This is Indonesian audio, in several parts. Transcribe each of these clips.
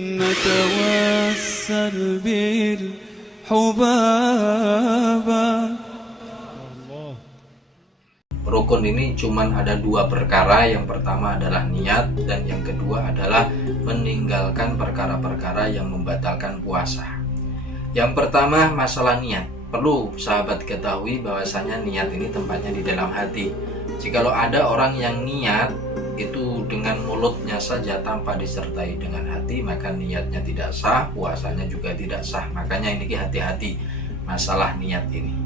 نتوسل بالحبابة. Rukun ini cuman ada dua perkara. Yang pertama adalah niat, dan yang kedua adalah meninggalkan perkara-perkara yang membatalkan puasa. Yang pertama masalah niat. Perlu sahabat ketahui bahwasanya niat ini tempatnya di dalam hati. Jikalau ada orang yang niat itu dengan mulutnya saja tanpa disertai dengan hati, maka niatnya tidak sah, puasanya juga tidak sah. Makanya ini hati-hati masalah niat ini.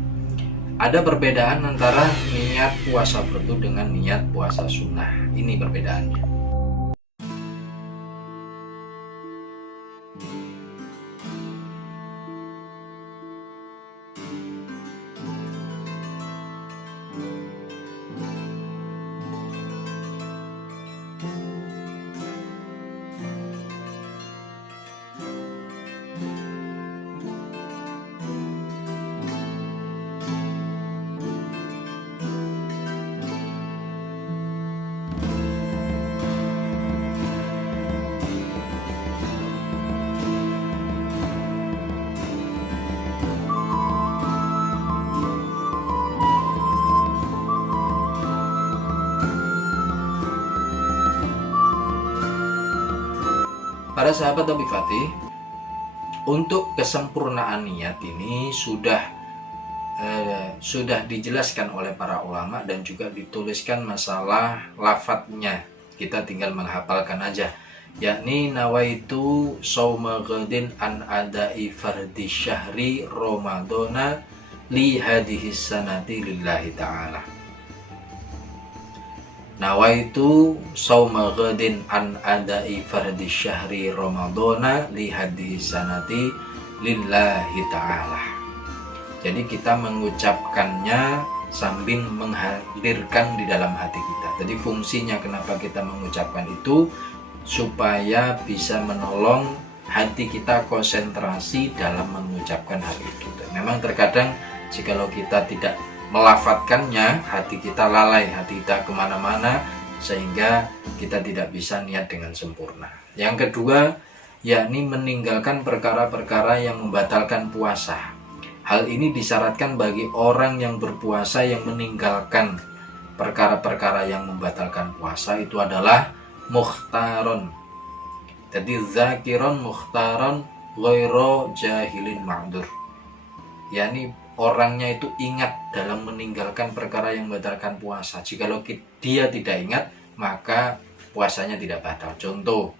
Ada perbedaan antara niat puasa fardu dengan niat puasa sunnah. Ini perbedaannya. Para sahabat Abi Fatih, untuk kesempurnaan niat ini sudah dijelaskan oleh para ulama dan juga dituliskan masalah lafadznya. Kita tinggal menghafalkan aja, yakni nawaitu shauma ghadin an adai fardhi syahri ramadhana li hadhihi sanati lillahi ta'ala. Nawaitu shauma ghadin an adai fardhi syahri ramadhana li hadhihi sanati lillahi ta'ala. Jadi kita mengucapkannya sambil menghadirkan di dalam hati kita. Jadi fungsinya kenapa kita mengucapkan itu, supaya bisa menolong hati kita konsentrasi dalam mengucapkan hal itu. Dan memang terkadang jikalau kita tidak melafatkannya, hati kita lalai, hati kita kemana-mana, sehingga kita tidak bisa niat dengan sempurna. Yang kedua, yakni meninggalkan perkara-perkara yang membatalkan puasa. Hal ini disyaratkan bagi orang yang berpuasa yang meninggalkan perkara-perkara yang membatalkan puasa itu adalah mukhtaron. Jadi zakiron mukhtaron ghairo jahilin ma'dur. yakni orangnya itu ingat dalam meninggalkan perkara yang membatalkan puasa. Jikalau dia tidak ingat, maka puasanya tidak batal. Contoh,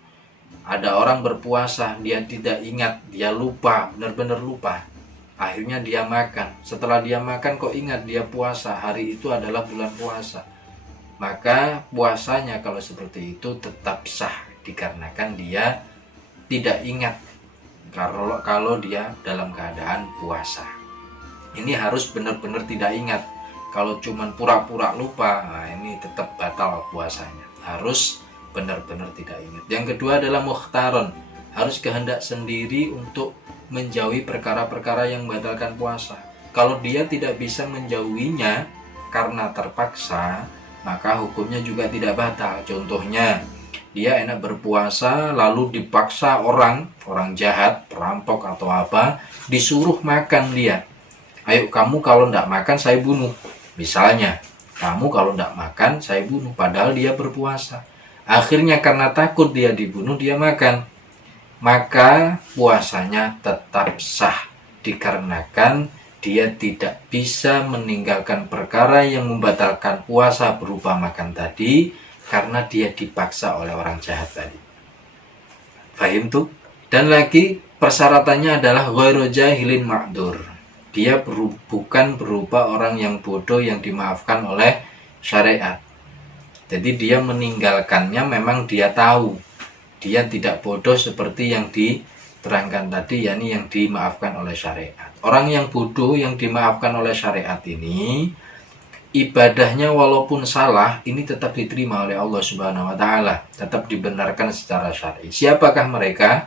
ada orang berpuasa, dia tidak ingat, dia lupa, benar-benar lupa. Akhirnya dia makan. Setelah dia makan kok ingat dia puasa, hari itu adalah bulan puasa. Maka puasanya kalau seperti itu tetap sah, dikarenakan dia tidak ingat kalau dia dalam keadaan puasa. Ini harus benar-benar tidak ingat. Kalau cuman pura-pura lupa, nah ini tetap batal puasanya. Harus benar-benar tidak ingat. Yang kedua adalah mukhtaron, harus kehendak sendiri untuk menjauhi perkara-perkara yang membatalkan puasa. Kalau dia tidak bisa menjauhinya karena terpaksa, maka hukumnya juga tidak batal. Contohnya, dia enak berpuasa lalu dipaksa orang jahat, perampok atau apa, disuruh makan dia. Ayo kamu kalau tidak makan saya bunuh. Misalnya, kamu kalau tidak makan saya bunuh, padahal dia berpuasa. Akhirnya karena takut dia dibunuh, dia makan. Maka puasanya tetap sah, dikarenakan dia tidak bisa meninggalkan perkara yang membatalkan puasa berupa makan tadi, karena dia dipaksa oleh orang jahat tadi. Fahim tuh? Dan lagi persyaratannya adalah ghairu jahilin ma'dur. Dia bukan berupa orang yang bodoh yang dimaafkan oleh syariat. Jadi dia meninggalkannya memang dia tahu. Dia tidak bodoh seperti yang diterangkan tadi, yakni yang dimaafkan oleh syariat. Orang yang bodoh yang dimaafkan oleh syariat ini, ibadahnya walaupun salah, ini tetap diterima oleh Allah Subhanahu wa Ta'ala, tetap dibenarkan secara syar'i. Siapakah mereka?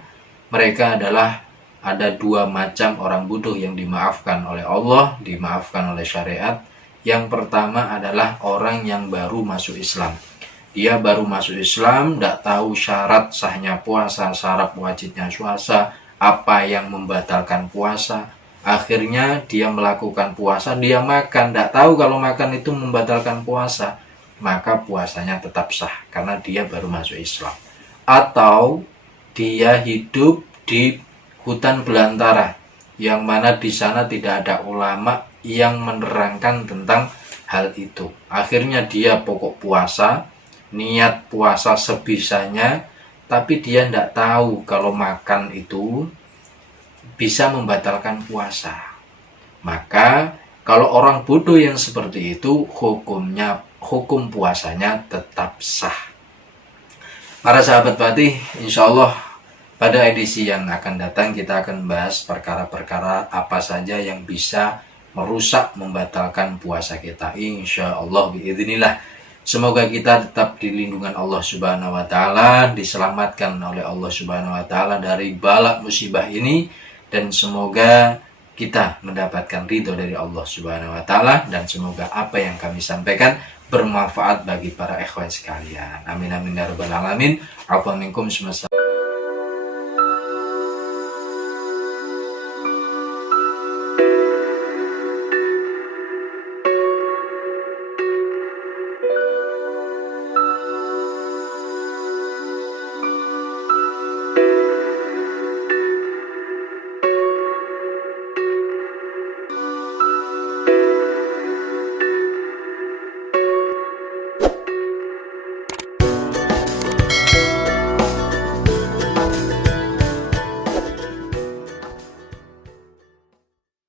Mereka adalah ada dua macam orang bodoh yang dimaafkan oleh Allah, dimaafkan oleh syariat. Yang pertama adalah orang yang baru masuk Islam. Dia baru masuk Islam, tidak tahu syarat sahnya puasa, syarat wajibnya puasa, apa yang membatalkan puasa. Akhirnya dia melakukan puasa, dia makan, tidak tahu kalau makan itu membatalkan puasa, maka puasanya tetap sah karena dia baru masuk Islam. Atau dia hidup di hutan belantara, yang mana di sana tidak ada ulama yang menerangkan tentang hal itu. Akhirnya dia pokok puasa, niat puasa sebisanya, tapi dia tidak tahu kalau makan itu bisa membatalkan puasa. Maka kalau orang bodoh yang seperti itu, hukum puasanya tetap sah. Para sahabat Fatih, insya Allah pada edisi yang akan datang kita akan bahas perkara-perkara apa saja yang bisa merusak, membatalkan puasa kita. Insya Allah biidznillah. Semoga kita tetap di lindungan Allah Subhanahu wa taala, diselamatkan oleh Allah Subhanahu wa taala dari bala musibah ini, dan semoga kita mendapatkan ridho dari Allah Subhanahu wa taala, dan semoga apa yang kami sampaikan bermanfaat bagi para ikhwan sekalian. Amin amin ya rabbal alamin. Afa minkum semesta.